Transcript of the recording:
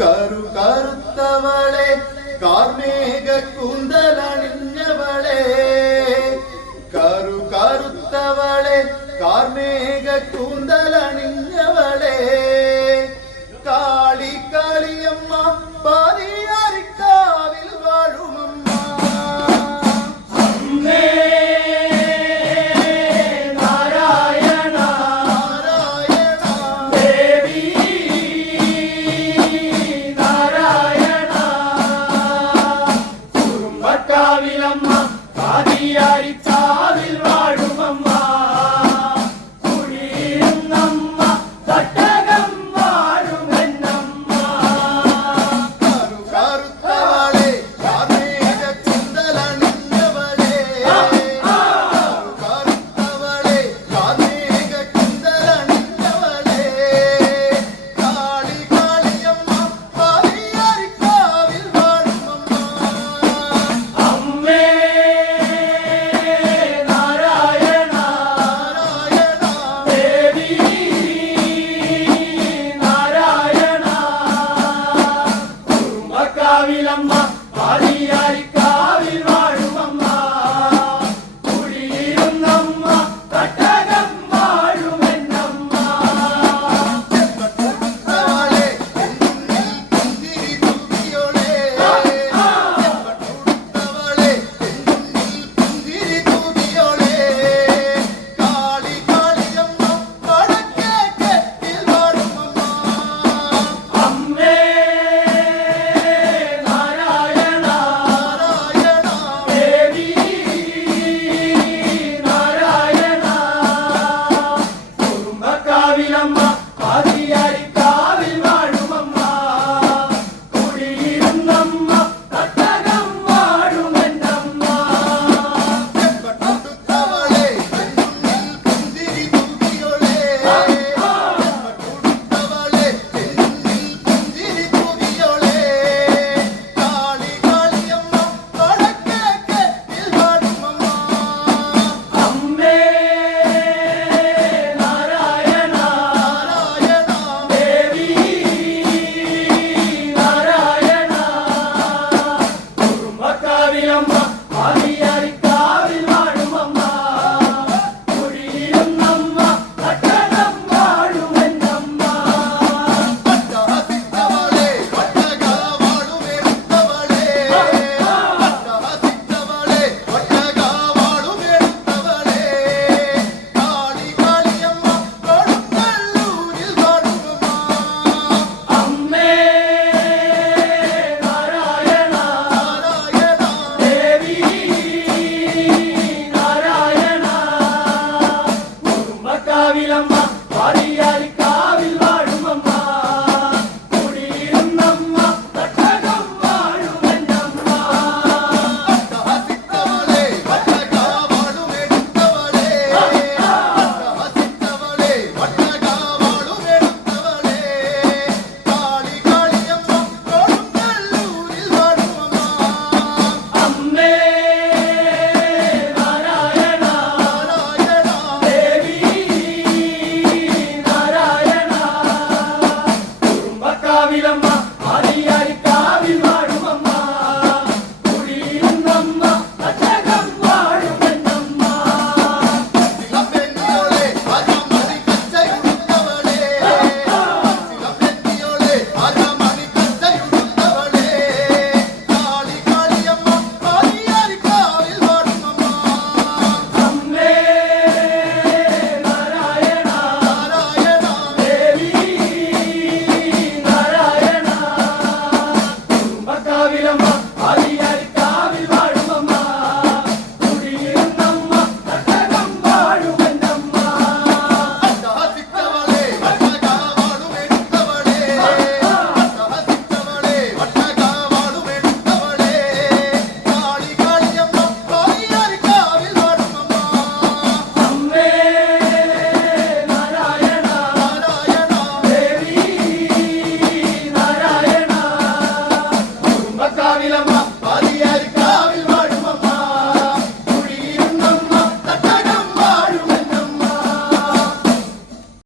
കരു കറുത്തവളെ കാർമേഘ കുന്തലണിഞ്ഞവളെ. കരു കറുത്തവളെ കാർമേഘ കുന്തലണിഞ്ഞവളേ.